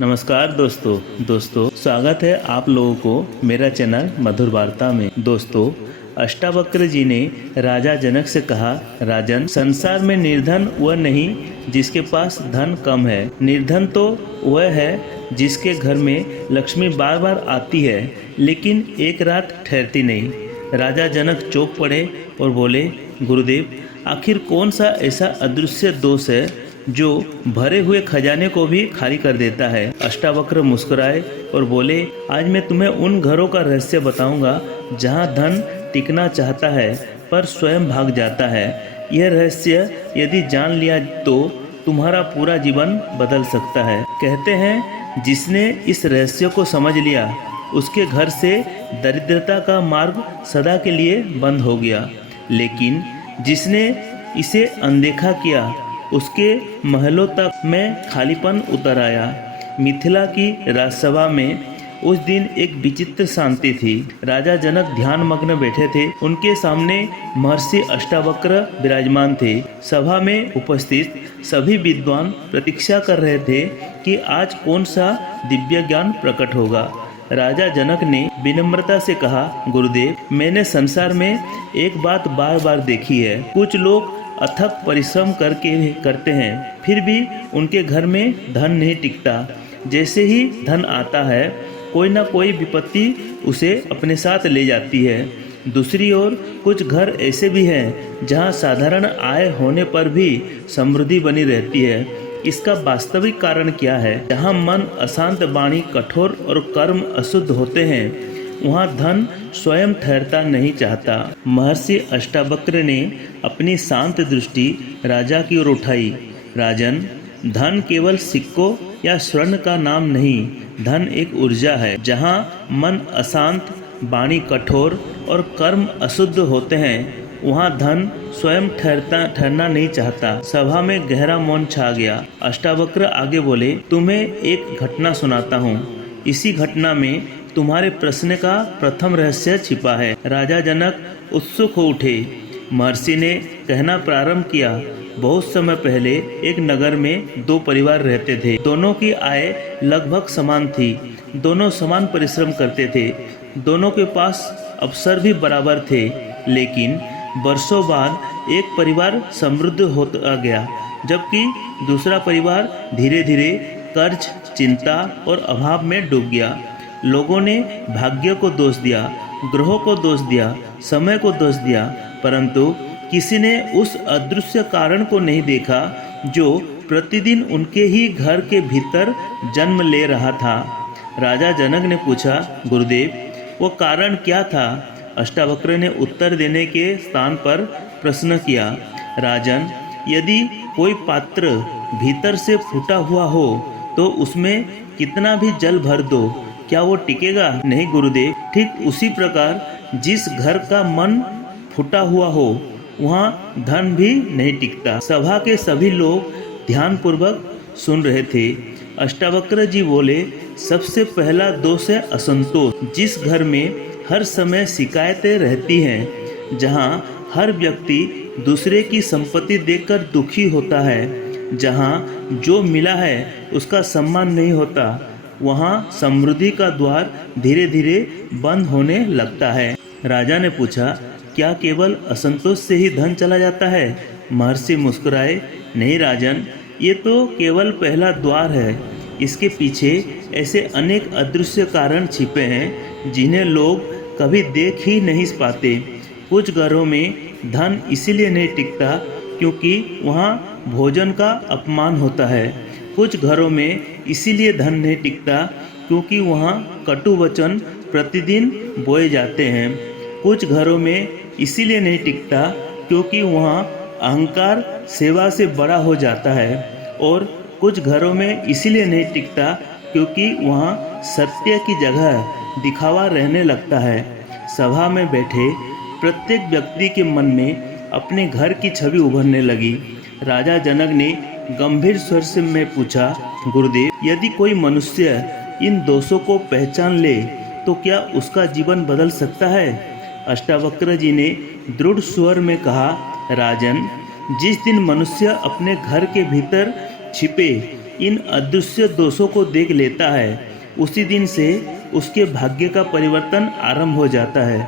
नमस्कार दोस्तों स्वागत है आप लोगों को मेरा चैनल मधुर वार्ता में। दोस्तों, अष्टावक्र जी ने राजा जनक से कहा, राजन, संसार में निर्धन वह नहीं जिसके पास धन कम है, निर्धन तो वह है जिसके घर में लक्ष्मी बार बार आती है लेकिन एक रात ठहरती नहीं। राजा जनक चौंक पड़े और बोले, गुरुदेव, आखिर कौन सा ऐसा अदृश्य दोष है जो भरे हुए खजाने को भी खाली कर देता है। अष्टावक्र मुस्कुराए और बोले, आज मैं तुम्हें उन घरों का रहस्य बताऊंगा जहां धन टिकना चाहता है पर स्वयं भाग जाता है। यह रहस्य यदि जान लिया तो तुम्हारा पूरा जीवन बदल सकता है। कहते हैं जिसने इस रहस्य को समझ लिया उसके घर से दरिद्रता का मार्ग सदा के लिए बंद हो गया, लेकिन जिसने इसे अनदेखा किया उसके महलों तक में खालीपन उतर आया। मिथिला की राजसभा में उस दिन एक विचित्र शांति थी। राजा जनक ध्यान मग्न बैठे थे। उनके सामने महर्षि अष्टावक्र विराजमान थे। सभा में उपस्थित सभी विद्वान प्रतीक्षा कर रहे थे कि आज कौन सा दिव्य ज्ञान प्रकट होगा। राजा जनक ने विनम्रता से कहा, गुरुदेव, मैंने संसार में एक बात बार बार देखी है। कुछ लोग अथक परिश्रम करते हैं फिर भी उनके घर में धन नहीं टिकता। जैसे ही धन आता है कोई ना कोई विपत्ति उसे अपने साथ ले जाती है। दूसरी ओर कुछ घर ऐसे भी हैं जहां साधारण आय होने पर भी समृद्धि बनी रहती है। इसका वास्तविक कारण क्या है? जहां मन अशांत, वाणी कठोर और कर्म अशुद्ध होते हैं वहाँ धन स्वयं ठहरता नहीं चाहता। महर्षि अष्टावक्र ने अपनी शांत दृष्टि राजा की ओर उठाई। राजन, धन केवल सिक्कों या स्वर्ण का नाम नहीं, धन एक ऊर्जा है। जहाँ मन अशांत, वाणी कठोर और कर्म अशुद्ध होते हैं वहाँ धन स्वयं ठहरना नहीं चाहता। सभा में गहरा मौन छा गया। अष्टावक्र आगे बोले, तुम्हें एक घटना सुनाता हूँ। इसी घटना में तुम्हारे प्रश्न का प्रथम रहस्य छिपा है। राजा जनक उत्सुक हो उठे। महर्षि ने कहना प्रारंभ किया, बहुत समय पहले एक नगर में दो परिवार रहते थे। दोनों की आय लगभग समान थी। दोनों समान परिश्रम करते थे। दोनों के पास अवसर भी बराबर थे। लेकिन वर्षों बाद एक परिवार समृद्ध होता गया जबकि दूसरा परिवार धीरे धीरे कर्ज, चिंता और अभाव में डूब गया। लोगों ने भाग्य को दोष दिया, ग्रहों को दोष दिया, समय को दोष दिया, परंतु किसी ने उस अदृश्य कारण को नहीं देखा जो प्रतिदिन उनके ही घर के भीतर जन्म ले रहा था। राजा जनक ने पूछा, गुरुदेव, वो कारण क्या था? अष्टावक्र ने उत्तर देने के स्थान पर प्रश्न किया, राजन, यदि कोई पात्र भीतर से फूटा हुआ हो तो उसमें कितना भी जल भर दो, क्या वो टिकेगा? नहीं गुरुदेव। ठीक उसी प्रकार जिस घर का मन फूटा हुआ हो वहाँ धन भी नहीं टिकता। सभा के सभी लोग ध्यानपूर्वक सुन रहे थे। अष्टावक्र जी बोले, सबसे पहला दोष है असंतोष। जिस घर में हर समय शिकायतें रहती हैं, जहाँ हर व्यक्ति दूसरे की संपत्ति देखकर दुखी होता है, जहाँ जो मिला है उसका सम्मान नहीं होता, वहाँ समृद्धि का द्वार धीरे धीरे बंद होने लगता है। राजा ने पूछा, क्या केवल असंतोष से ही धन चला जाता है? महर्षि मुस्कुराए, नहीं राजन, ये तो केवल पहला द्वार है। इसके पीछे ऐसे अनेक अदृश्य कारण छिपे हैं जिन्हें लोग कभी देख ही नहीं पाते। कुछ घरों में धन इसीलिए नहीं टिकता क्योंकि वहाँ भोजन का अपमान होता है। कुछ घरों में इसीलिए धन नहीं टिकता क्योंकि वहाँ कटु वचन प्रतिदिन बोए जाते हैं। कुछ घरों में इसीलिए नहीं टिकता क्योंकि वहाँ अहंकार सेवा से बड़ा हो जाता है। और कुछ घरों में इसीलिए नहीं टिकता क्योंकि वहाँ सत्य की जगह दिखावा रहने लगता है। सभा में बैठे प्रत्येक व्यक्ति के मन में अपने घर की छवि उभरने लगी। राजा जनक ने गंभीर स्वर से में पूछा, गुरुदेव, यदि कोई मनुष्य इन दोषों को पहचान ले तो क्या उसका जीवन बदल सकता है? अष्टावक्र जी ने दृढ़ स्वर में कहा, राजन, जिस दिन मनुष्य अपने घर के भीतर छिपे इन अदृश्य दोषों को देख लेता है, उसी दिन से उसके भाग्य का परिवर्तन आरंभ हो जाता है।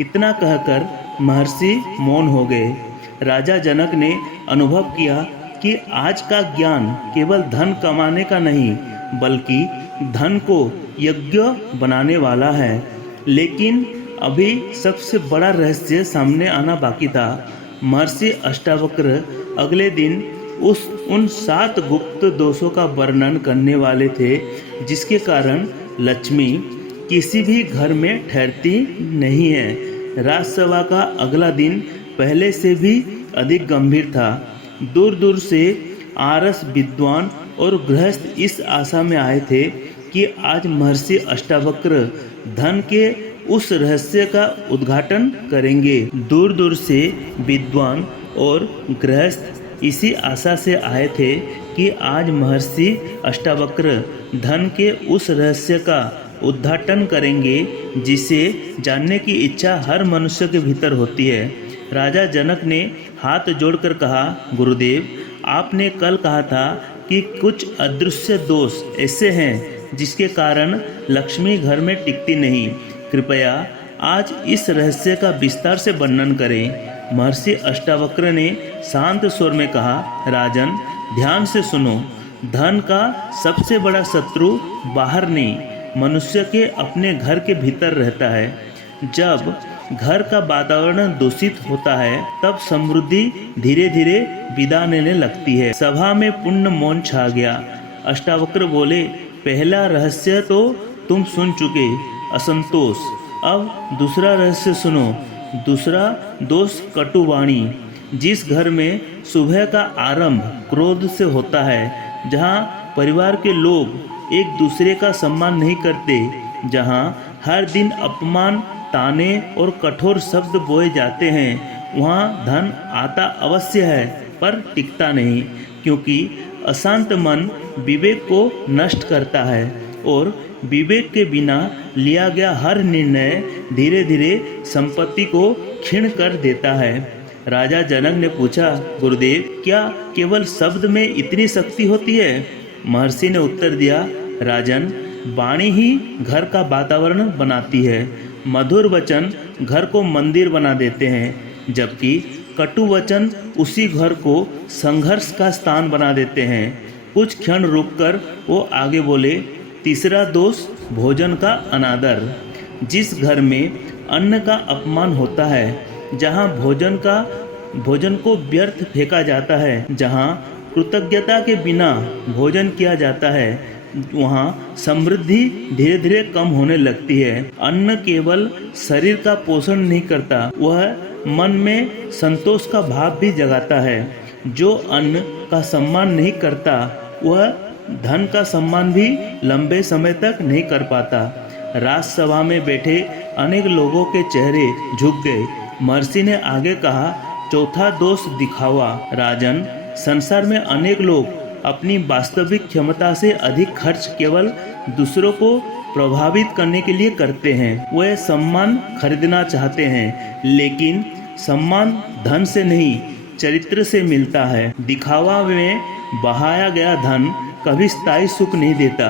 इतना कहकर महर्षि मौन हो गए। राजा जनक ने अनुभव किया कि आज का ज्ञान केवल धन कमाने का नहीं, बल्कि धन को यज्ञ बनाने वाला है। लेकिन अभी सबसे बड़ा रहस्य सामने आना बाकी था। महर्षि अष्टावक्र अगले दिन उन 7 गुप्त दोषों का वर्णन करने वाले थे, जिसके कारण लक्ष्मी किसी भी घर में ठहरती नहीं है। राजसभा का अगला दिन पहले से भी अधिक गंभीर था। दूर दूर से आरस, विद्वान और गृहस्थ इस आशा में आए थे कि आज महर्षि अष्टावक्र धन के उस रहस्य का उद्घाटन करेंगे। दूर दूर से विद्वान और गृहस्थ इसी आशा से आए थे कि आज महर्षि अष्टावक्र धन के उस रहस्य का उद्घाटन करेंगे, जिसे जानने की इच्छा हर मनुष्य के भीतर होती है। राजा जनक ने हाथ जोड़कर कहा, गुरुदेव, आपने कल कहा था कि कुछ अदृश्य दोष ऐसे हैं जिसके कारण लक्ष्मी घर में टिकती नहीं। कृपया आज इस रहस्य का विस्तार से वर्णन करें। महर्षि अष्टावक्र ने शांत स्वर में कहा, राजन, ध्यान से सुनो। धन का सबसे बड़ा शत्रु बाहर नहीं, मनुष्य के अपने घर के भीतर रहता है। जब घर का वातावरण दूषित होता है, तब समृद्धि धीरे धीरे विदा लेने लगती है। सभा में पूर्ण मौन छा गया। अष्टावक्र बोले, पहला रहस्य तो तुम सुन चुके, असंतोष। अब दूसरा रहस्य सुनो। दूसरा दोष कटुवाणी। जिस घर में सुबह का आरंभ क्रोध से होता है, जहाँ परिवार के लोग एक दूसरे का सम्मान नहीं करते, जहाँ हर दिन अपमान, ताने और कठोर शब्द बोए जाते हैं, वहाँ धन आता अवश्य है पर टिकता नहीं, क्योंकि अशांत मन विवेक को नष्ट करता है और विवेक के बिना लिया गया हर निर्णय धीरे धीरे संपत्ति को क्षीण कर देता है। राजा जनक ने पूछा, गुरुदेव, क्या केवल शब्द में इतनी शक्ति होती है? महर्षि ने उत्तर दिया, राजन, वाणी ही घर का वातावरण बनाती है। मधुर वचन घर को मंदिर बना देते हैं, जबकि कटु वचन उसी घर को संघर्ष का स्थान बना देते हैं। कुछ क्षण रुककर वो आगे बोले, तीसरा दोष भोजन का अनादर। जिस घर में अन्न का अपमान होता है, जहाँ भोजन को व्यर्थ फेंका जाता है, जहाँ कृतज्ञता के बिना भोजन किया जाता है, वहाँ समृद्धि धीरे धीरे कम होने लगती है। अन्न केवल शरीर का पोषण नहीं करता, वह मन में संतोष का भाव भी जगाता है। जो अन्न का सम्मान नहीं करता, वह धन का सम्मान भी लंबे समय तक नहीं कर पाता। राजसभा में बैठे अनेक लोगों के चेहरे झुक गए। महर्षि ने आगे कहा, चौथा दोष दिखावा। राजन, संसार में अनेक लोग अपनी वास्तविक क्षमता से अधिक खर्च केवल दूसरों को प्रभावित करने के लिए करते हैं। वे सम्मान खरीदना चाहते हैं, लेकिन सम्मान धन से नहीं, चरित्र से मिलता है। दिखावा में बहाया गया धन कभी स्थायी सुख नहीं देता।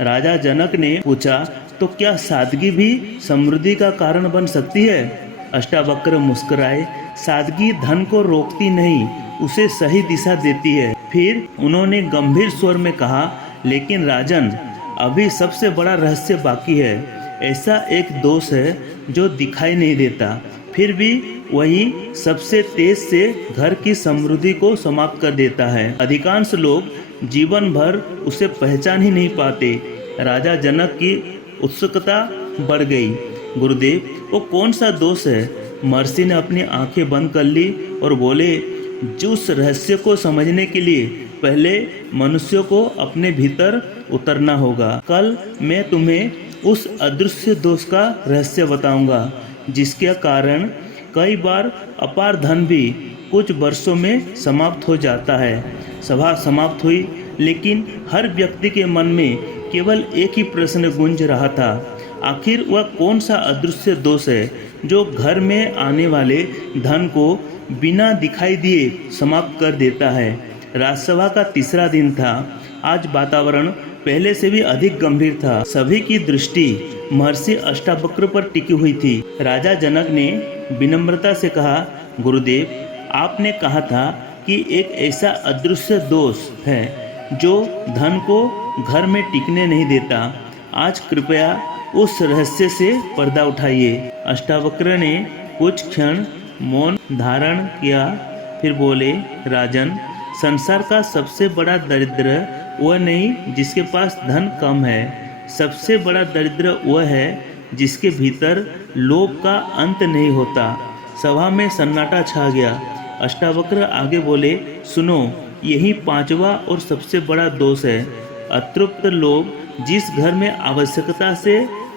राजा जनक ने पूछा, तो क्या सादगी भी समृद्धि का कारण बन सकती है? अष्टावक्र मुस्कुराए, सादगी धन को रोकती नहीं, उसे सही दिशा देती है। फिर उन्होंने गंभीर स्वर में कहा, लेकिन राजन, अभी सबसे बड़ा रहस्य बाकी है। ऐसा एक दोष है जो दिखाई नहीं देता, फिर भी वही सबसे तेज से घर की समृद्धि को समाप्त कर देता है। अधिकांश लोग जीवन भर उसे पहचान ही नहीं पाते। राजा जनक की उत्सुकता बढ़ गई। गुरुदेव, वो कौन सा दोष है? महर्षि ने अपनी आंखें बंद कर ली और बोले, उस रहस्य को समझने के लिए पहले मनुष्य को अपने भीतर उतरना होगा। कल मैं तुम्हें उस अदृश्य दोष का रहस्य बताऊंगा, जिसके कारण कई बार अपार धन भी कुछ वर्षों में समाप्त हो जाता है। सभा समाप्त हुई, लेकिन हर व्यक्ति के मन में केवल एक ही प्रश्न गूंज रहा था, आखिर वह कौन सा अदृश्य दोष है जो घर में आने वाले धन को बिना दिखाई दिए समाप्त कर देता है। राजसभा का तीसरा दिन था। आज वातावरण पहले से भी अधिक गंभीर था। सभी की दृष्टि महर्षि अष्टावक्र पर टिकी हुई थी। राजा जनक ने विनम्रता से कहा, गुरुदेव, आपने कहा था कि एक ऐसा अदृश्य दोष है जो धन को घर में टिकने नहीं देता। आज कृपया उस रहस्य से पर्दा उठाइए। अष्टावक्र ने कुछ क्षण मौन धारण किया, फिर बोले, राजन, संसार का सबसे बड़ा दरिद्र वह नहीं जिसके पास धन कम है, सबसे बड़ा दरिद्र वह है जिसके भीतर लोभ का अंत नहीं होता। सभा में सन्नाटा छा गया। अष्टावक्र आगे बोले, सुनो, यही पांचवा और सबसे बड़ा दोष है, अतृप्त लोभ। जिस घर में आवश्यकता से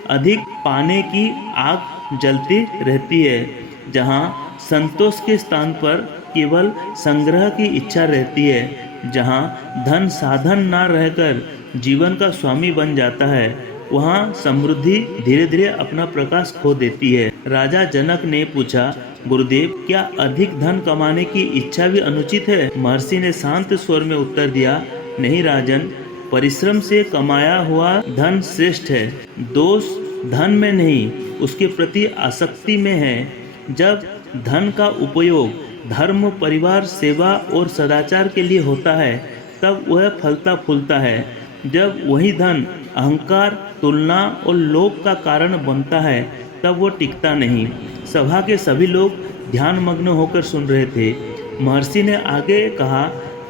अधिक पाने की आग जलती रहती है, जहाँ संतोष के स्थान पर केवल संग्रह की इच्छा रहती है, जहाँ धन साधन ना रहकर जीवन का स्वामी बन जाता है, वहाँ समृद्धि धीरे धीरे अपना प्रकाश खो देती है। राजा जनक ने पूछा, गुरुदेव, क्या अधिक धन कमाने की इच्छा भी अनुचित है? महर्षि ने शांत स्वर में उत्तर दिया, नहीं राजन, परिश्रम से कमाया हुआ धन श्रेष्ठ है। दोष धन में नहीं, उसके प्रति आसक्ति में है। जब धन का उपयोग धर्म, परिवार, सेवा और सदाचार के लिए होता है, तब वह फलता फूलता है। जब वही धन अहंकार, तुलना और लोभ का कारण बनता है, तब वो टिकता नहीं। सभा के सभी लोग ध्यानमग्न होकर सुन रहे थे। महर्षि ने आगे कहा,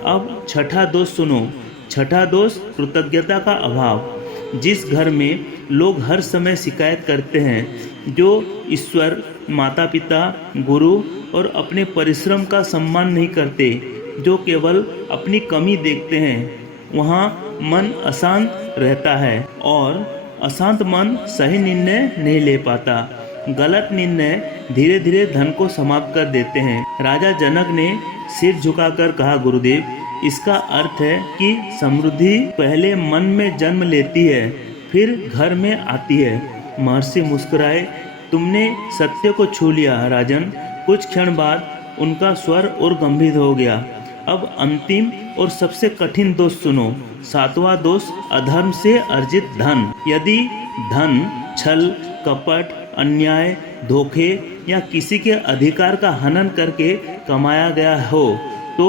अब छठा दोष सुनो। छठा दोष कृतज्ञता का अभाव। जिस घर में लोग हर समय शिकायत करते हैं, जो ईश्वर, माता पिता, गुरु और अपने परिश्रम का सम्मान नहीं करते, जो केवल अपनी कमी देखते हैं, वहाँ मन अशांत रहता है और अशांत मन सही निर्णय नहीं ले पाता। गलत निर्णय धीरे धीरे धन को समाप्त कर देते हैं। राजा जनक ने सिर झुकाकर कहा, गुरुदेव, इसका अर्थ है कि समृद्धि पहले मन में जन्म लेती है, फिर घर में आती है। महर्षि मुस्कुराए, तुमने सत्य को छू लिया राजन। कुछ क्षण बाद उनका स्वर और गंभीर हो गया। अब अंतिम और सबसे कठिन दोष सुनो। सातवां दोष, अधर्म से अर्जित धन। यदि धन छल, कपट, अन्याय, धोखे या किसी के अधिकार का हनन करके कमाया गया हो, तो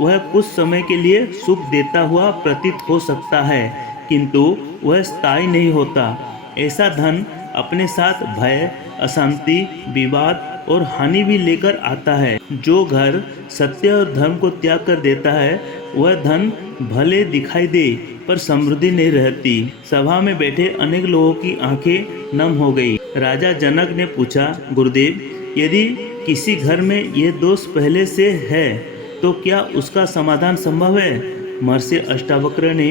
वह कुछ समय के लिए सुख देता हुआ प्रतीत हो सकता है, किंतु वह स्थायी नहीं होता। ऐसा धन अपने साथ भय, अशांति, विवाद और हानि भी लेकर आता है। जो घर सत्य और धर्म को त्याग कर देता है, वह धन भले दिखाई दे पर समृद्धि नहीं रहती। सभा में बैठे अनेक लोगों की आंखें नम हो गई। राजा जनक ने पूछा, गुरुदेव, यदि किसी घर में ये दोष पहले से है, तो क्या उसका समाधान संभव है? महर्षि अष्टावक्र ने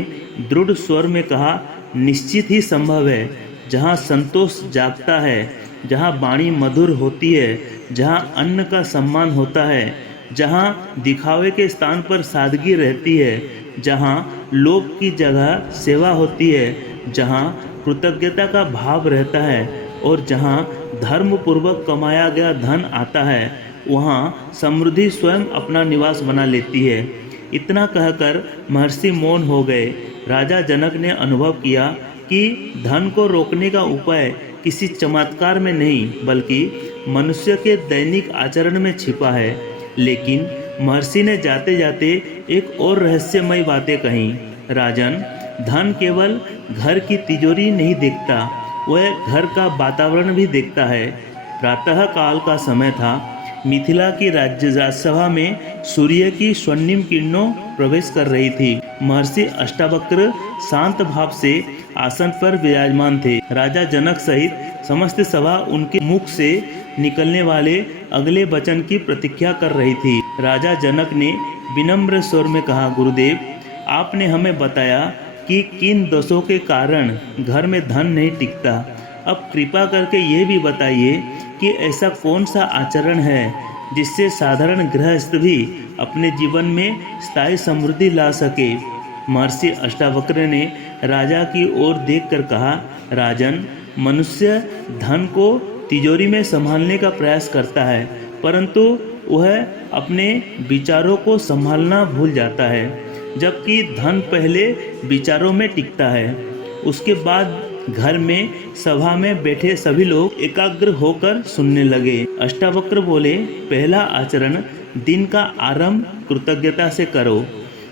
दृढ़ स्वर में कहा, निश्चित ही संभव है। जहाँ संतोष जागता है, जहाँ वाणी मधुर होती है, जहाँ अन्न का सम्मान होता है, जहाँ दिखावे के स्थान पर सादगी रहती है, जहाँ लोभ की जगह सेवा होती है, जहाँ कृतज्ञता का भाव रहता है और जहाँ धर्म पूर्वक कमाया गया धन आता है, वहाँ समृद्धि स्वयं अपना निवास बना लेती है। इतना कहकर महर्षि मौन हो गए। राजा जनक ने अनुभव किया कि धन को रोकने का उपाय किसी चमत्कार में नहीं, बल्कि मनुष्य के दैनिक आचरण में छिपा है। लेकिन महर्षि ने जाते जाते एक और रहस्यमय बातें कहीं। राजन, धन केवल घर की तिजोरी नहीं देखता, वह घर का वातावरण भी देखता है। प्रातः काल का समय था। मिथिला की राज्यसभा में सूर्य की स्वर्णिम किरणों प्रवेश कर रही थी। महर्षि अष्टावक्र शांत भाव से आसन पर विराजमान थे। राजा जनक सहित समस्त सभा उनके मुख से निकलने वाले अगले वचन की प्रतीक्षा कर रही थी। राजा जनक ने विनम्र स्वर में कहा, गुरुदेव, आपने हमें बताया कि किन दोषों के कारण घर में धन नहीं टिकता। अब कृपा करके ये भी बताइए कि ऐसा कौन सा आचरण है जिससे साधारण गृहस्थ भी अपने जीवन में स्थायी समृद्धि ला सके। महर्षि अष्टावक्र ने राजा की ओर देखकर कहा, राजन, मनुष्य धन को तिजोरी में संभालने का प्रयास करता है, परंतु वह अपने विचारों को संभालना भूल जाता है। जबकि धन पहले विचारों में टिकता है। उसके बाद घर में सभा में बैठे सभी लोग एकाग्र होकर सुनने लगे। अष्टावक्र बोले, पहला आचरण, दिन का आरंभ कृतज्ञता से करो।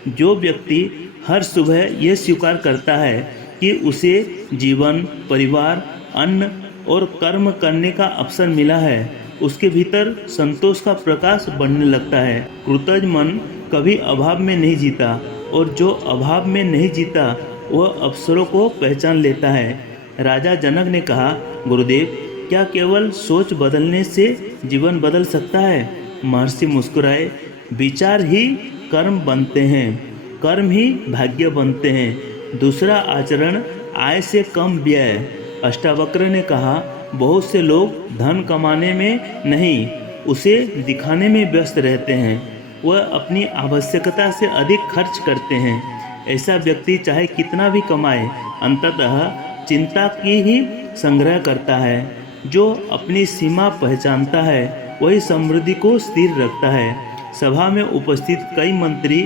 जो व्यक्ति हर सुबह यह स्वीकार करता है कि उसे जीवन, परिवार, अन्न और कर्म करने का अवसर मिला है, उसके भीतर संतोष का प्रकाश बढ़ने लगता है। कृतज्ञ मन कभी अभाव में नहीं जीता, और जो अभाव में नहीं जीता वह अवसरों को पहचान लेता है। राजा जनक ने कहा, गुरुदेव, क्या केवल सोच बदलने से जीवन बदल सकता है? महर्षि मुस्कुराए, विचार ही कर्म बनते हैं, कर्म ही भाग्य बनते हैं। दूसरा आचरण, आय से कम व्यय। अष्टावक्र ने कहा, बहुत से लोग धन कमाने में नहीं, उसे दिखाने में व्यस्त रहते हैं। वह अपनी आवश्यकता से अधिक खर्च करते हैं। ऐसा व्यक्ति चाहे कितना भी कमाए, अंततः चिंता की ही संग्रह करता है। जो अपनी सीमा पहचानता है वही समृद्धि को स्थिर रखता है। सभा में उपस्थित कई मंत्री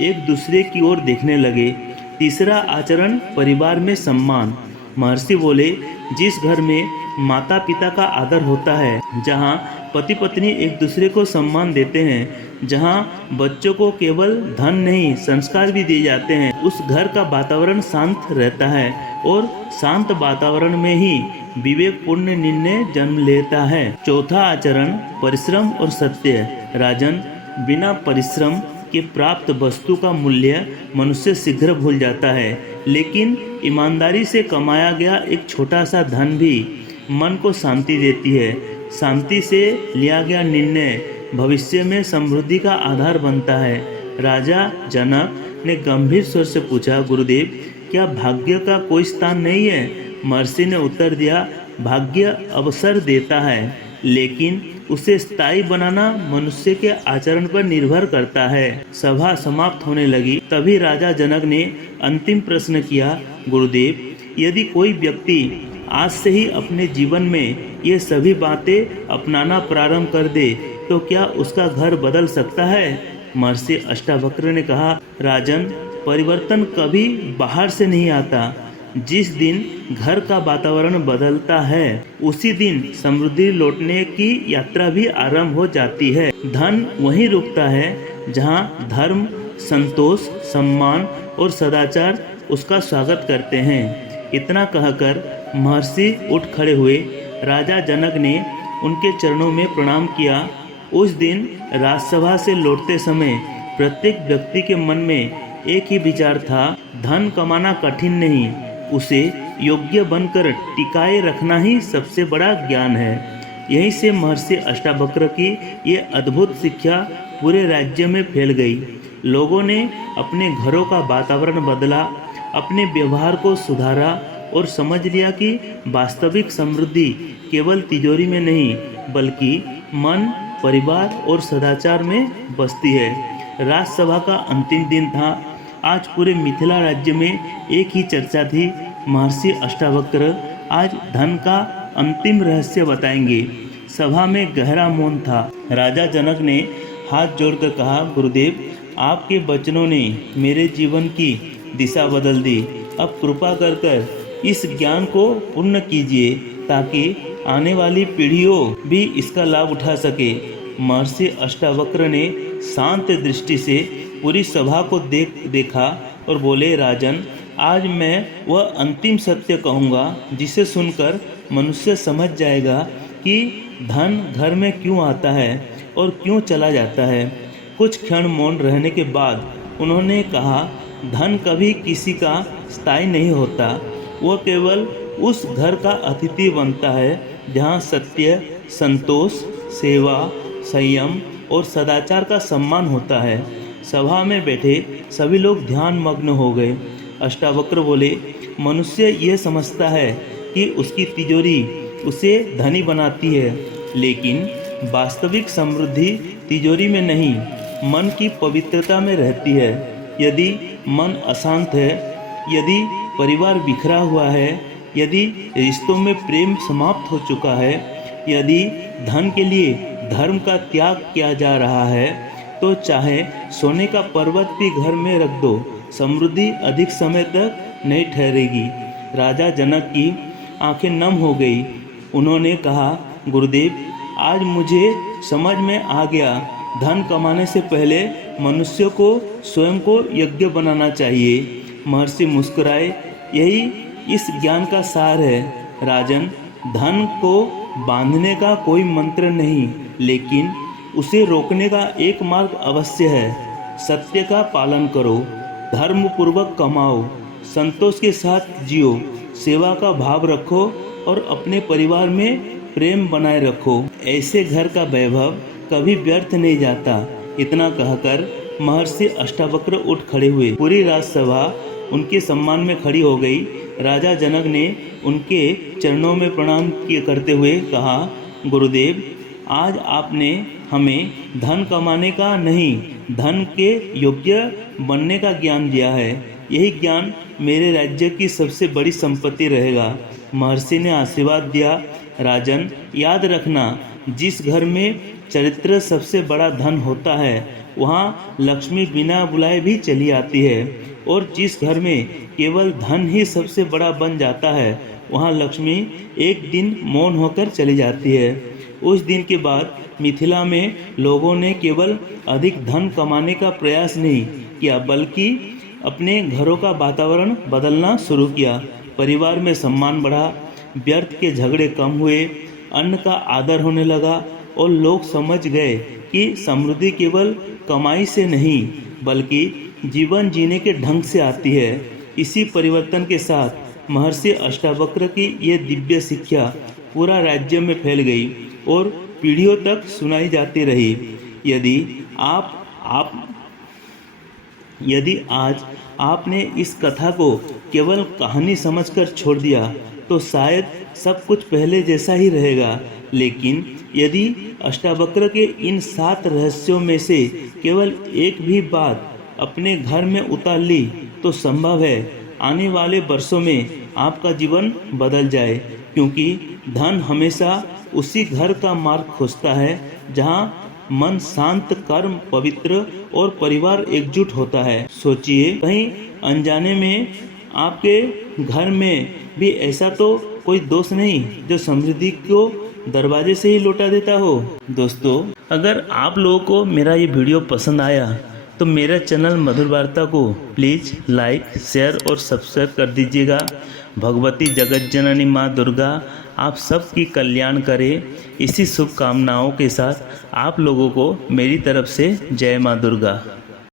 एक दूसरे की ओर देखने लगे। तीसरा आचरण, परिवार में सम्मान। महर्षि बोले, जिस घर में माता पिता का आदर होता है, जहाँ पति पत्नी एक दूसरे को सम्मान देते हैं, जहाँ बच्चों को केवल धन नहीं संस्कार भी दिए जाते हैं, उस घर का वातावरण शांत रहता है, और शांत वातावरण में ही विवेकपूर्ण निर्णय जन्म लेता है। चौथा आचरण, परिश्रम और सत्य। राजन, बिना परिश्रम के प्राप्त वस्तु का मूल्य मनुष्य शीघ्र भूल जाता है, लेकिन ईमानदारी से कमाया गया एक छोटा सा धन भी मन को शांति देती है। शांति से लिया गया निर्णय भविष्य में समृद्धि का आधार बनता है। राजा जनक ने गंभीर स्वर से पूछा, गुरुदेव, क्या भाग्य का कोई स्थान नहीं है? महर्षि ने उत्तर दिया, भाग्य अवसर देता है, लेकिन उसे स्थायी बनाना मनुष्य के आचरण पर निर्भर करता है। सभा समाप्त होने लगी। तभी राजा जनक ने अंतिम प्रश्न किया, गुरुदेव, यदि कोई व्यक्ति आज से ही अपने जीवन में ये सभी बातें अपनाना प्रारंभ कर दे तो क्या उसका घर बदल सकता है? महर्षि अष्टावक्र ने कहा, राजन, परिवर्तन कभी बाहर से नहीं आता। जिस दिन घर का वातावरण बदलता है उसी दिन समृद्धि लौटने की यात्रा भी आरंभ हो जाती है। धन वहीं रुकता है जहाँ धर्म, संतोष, सम्मान और सदाचार उसका स्वागत करते हैं। इतना कहकर महर्षि उठ खड़े हुए। राजा जनक ने उनके चरणों में प्रणाम किया। उस दिन राजसभा से लौटते समय प्रत्येक व्यक्ति के मन में एक ही विचार था, धन कमाना कठिन नहीं, उसे योग्य बनकर टिकाए रखना ही सबसे बड़ा ज्ञान है। यहीं से महर्षि अष्टावक्र की ये अद्भुत शिक्षा पूरे राज्य में फैल गई। लोगों ने अपने घरों का वातावरण बदला, अपने व्यवहार को सुधारा और समझ लिया कि वास्तविक समृद्धि केवल तिजोरी में नहीं बल्कि मन, परिवार और सदाचार में बसती है। राजसभा का अंतिम दिन था। आज पूरे मिथिला राज्य में एक ही चर्चा थी, महर्षि अष्टावक्र आज धन का अंतिम रहस्य बताएंगे। सभा में गहरा मौन था। राजा जनक ने हाथ जोड़कर कहा, गुरुदेव, आपके वचनों ने मेरे जीवन की दिशा बदल दी। अब कृपा कर इस ज्ञान को पूर्ण कीजिए ताकि आने वाली पीढ़ियों भी इसका लाभ उठा सके। महर्षि अष्टावक्र ने शांत दृष्टि से पूरी सभा को देखा और बोले, राजन, आज मैं वह अंतिम सत्य कहूँगा जिसे सुनकर मनुष्य समझ जाएगा कि धन घर में क्यों आता है और क्यों चला जाता है। कुछ क्षण मौन रहने के बाद उन्होंने कहा, धन कभी किसी का स्थायी नहीं होता, वह केवल उस घर का अतिथि बनता है जहाँ सत्य, संतोष, सेवा, संयम और सदाचार का सम्मान होता है। सभा में बैठे सभी लोग ध्यान मग्न हो गए। अष्टावक्र बोले, मनुष्य यह समझता है कि उसकी तिजोरी उसे धनी बनाती है, लेकिन वास्तविक समृद्धि तिजोरी में नहीं, मन की पवित्रता में रहती है। यदि मन अशांत है, यदि परिवार बिखरा हुआ है, यदि रिश्तों में प्रेम समाप्त हो चुका है, यदि धन के लिए धर्म का त्याग किया जा रहा है, तो चाहे सोने का पर्वत भी घर में रख दो, समृद्धि अधिक समय तक नहीं ठहरेगी। राजा जनक की आंखें नम हो गई। उन्होंने कहा, गुरुदेव, आज मुझे समझ में आ गया, धन कमाने से पहले मनुष्य को स्वयं को यज्ञ बनाना चाहिए। महर्षि मुस्कुराए, यही इस ज्ञान का सार है। राजन, धन को बांधने का कोई मंत्र नहीं, लेकिन उसे रोकने का एक मार्ग अवश्य है। सत्य का पालन करो, धर्म पूर्वक कमाओ, संतोष के साथ जियो, सेवा का भाव रखो और अपने परिवार में प्रेम बनाए रखो। ऐसे घर का वैभव कभी व्यर्थ नहीं जाता। इतना कहकर महर्षि अष्टावक्र उठ खड़े हुए। पूरी राजसभा उनके सम्मान में खड़ी हो गई। राजा जनक ने उनके चरणों में प्रणाम करते हुए कहा, गुरुदेव, आज आपने हमें धन कमाने का नहीं, धन के योग्य बनने का ज्ञान दिया है। यही ज्ञान मेरे राज्य की सबसे बड़ी संपत्ति रहेगा। महर्षि ने आशीर्वाद दिया, राजन, याद रखना, जिस घर में चरित्र सबसे बड़ा धन होता है, वहाँ लक्ष्मी बिना बुलाए भी चली आती है, और जिस घर में केवल धन ही सबसे बड़ा बन जाता है, वहाँ लक्ष्मी एक दिन मौन होकर चली जाती है। उस दिन के बाद मिथिला में लोगों ने केवल अधिक धन कमाने का प्रयास नहीं किया, बल्कि अपने घरों का वातावरण बदलना शुरू किया। परिवार में सम्मान बढ़ा, व्यर्थ के झगड़े कम हुए, अन्न का आदर होने लगा और लोग समझ गए कि समृद्धि केवल कमाई से नहीं, बल्कि जीवन जीने के ढंग से आती है। इसी परिवर्तन के साथ महर्षि अष्टावक्र की ये दिव्य शिक्षा पूरा राज्य में फैल गई और पीढ़ियों तक सुनाई जाती रही। यदि आज आपने इस कथा को केवल कहानी समझकर छोड़ दिया, तो शायद सब कुछ पहले जैसा ही रहेगा। लेकिन यदि अष्टावक्र के इन 7 रहस्यों में से केवल एक भी बात अपने घर में उतार ली, तो संभव है आने वाले वर्षों में आपका जीवन बदल जाए, क्योंकि धन हमेशा उसी घर का मार्ग खोजता है जहाँ मन शांत, कर्म पवित्र और परिवार एकजुट होता है। सोचिए, कहीं अनजाने में आपके घर में भी ऐसा तो कोई दोस्त नहीं जो समृद्धि को दरवाजे से ही लौटा देता हो। दोस्तों, अगर आप लोगों को मेरा ये वीडियो पसंद आया तो मेरा चैनल मधुर वार्ता को प्लीज़ लाइक, शेयर और सब्सक्राइब कर दीजिएगा। भगवती जगत जननी माँ दुर्गा आप सबकी कल्याण करे। इसी शुभकामनाओं के साथ आप लोगों को मेरी तरफ से जय माँ दुर्गा।